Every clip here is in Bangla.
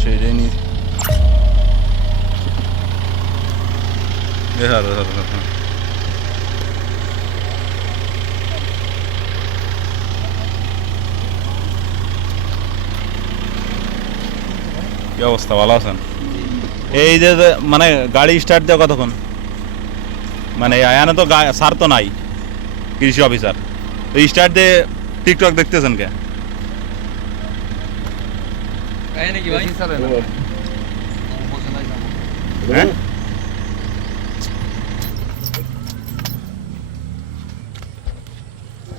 সেটাই নি কি অবস্থা, ভালো আছেন? এই যে মানে গাড়ি স্টার্ট দেওয়া কতক্ষণ, মানে আয়ানে তো সার তো নাই, কৃষি অফিসার তো স্টার্ট দিয়ে টিকটক দেখতেছেন কে? হ্যাঁ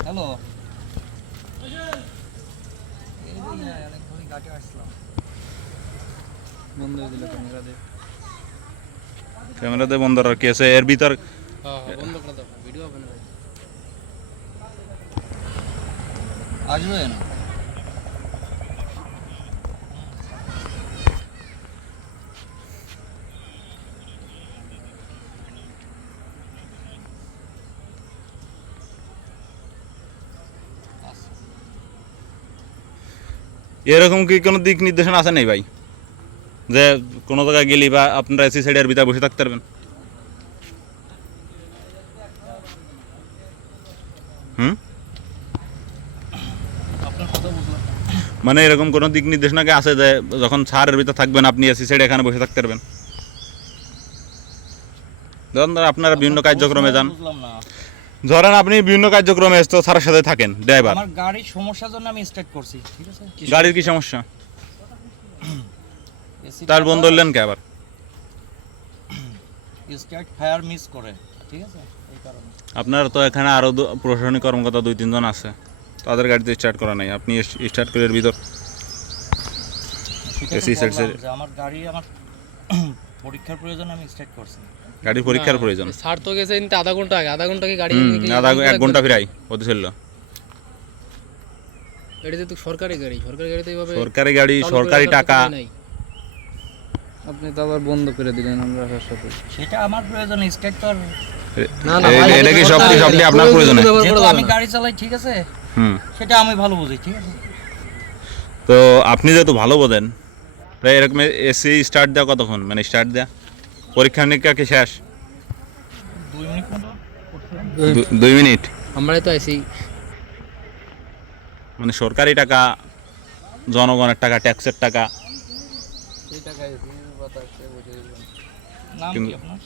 হ্যালো, ঘাটে আসলাম, বন্ধ হয়ে দিল ক্যামেরা দিয়ে। ক্যামেরাতে বন্ধ রাখি আছে এর ভিতর। বন্ধ করে দাও, ভিডিও হবে না। আসবেন? এরকম কি কোনো দিক নির্দেশনা আছে নাই ভাই, যে কোনো জায়গায় গেলি বা আপনারা এসি সাইডের ভিতরে বসে থাকতে পারবেন? হুম, আপনার কথা বুঝলাম। মানে এরকম কোনো দিক নির্দেশনা কি আছে যে যখন ছাড়ের ভিতরে থাকবেন আপনি এসি সাইডে এখানে বসে থাকতে পারবেন? ধরেন আপনারা বিভিন্ন কার্যক্রমে যান, বুঝলাম না। ধরেন আপনি বিভিন্ন কার্যক্রমে তো স্যারের সাথে থাকেন ড্রাইভার, আমার গাড়ির সমস্যার জন্য আমি স্টার্ট করছি, ঠিক আছে? গাড়ির কি সমস্যা, তার বন্ধ হলেন কে আবার? স্টার্ট ফায়ার মিস করে, ঠিক আছে, এই কারণে। আপনার তো এখানে আরও প্রশাসনিক কর্মকর্তা 2-3 জন আছে, তাদের গাড়িতে স্টার্ট করা নাই, আপনি স্টার্ট করে এর ভিতর সেটা তো এসি সাইড বললাম যে আমার গাড়ি আমার পরীক্ষার প্রয়োজন, আমি স্টার্ট করছি। গাড়ির পরীক্ষার প্রয়োজন। স্যার তো গেছে কিন্তু আধা ঘন্টা আগে, আধা ঘন্টা কি গাড়ি আধা 1 ঘন্টা ফিরাই হতে ছিল। এটা তো সরকারি গাড়ি, সরকারি গাড়িতে এইভাবে সরকারি গাড়ি, সরকারি টাকা। আপনি তো আবার বন্ধ করে দিলেন আমরা সাথে। সেটা আমার প্রয়োজন, স্টার্ট কর। না না ভাই, এটা কি সবটি আপনার প্রয়োজনে? যেহেতু আমি গাড়ি চালাই, ঠিক আছে, হুম, সেটা আমি ভালো বুঝি, ঠিক আছে। তো আপনি যেহেতু ভালো বোঝেন, তাই এরকম এসি স্টার্ট দেওয়া কতক্ষণ, মানে স্টার্ট দেওয়া পরীক্ষা নিরীক্ষা কি শেষ? 2 মিনিট মতো। 2 মিনিট? আমরাই তো আইছি। মানে সরকারি টাকা, জনগণের টাকা, ট্যাক্সের টাকা, এই টাকায় বাতাসে বসে দিলাম। নাম কি কিন্তু- আপনার?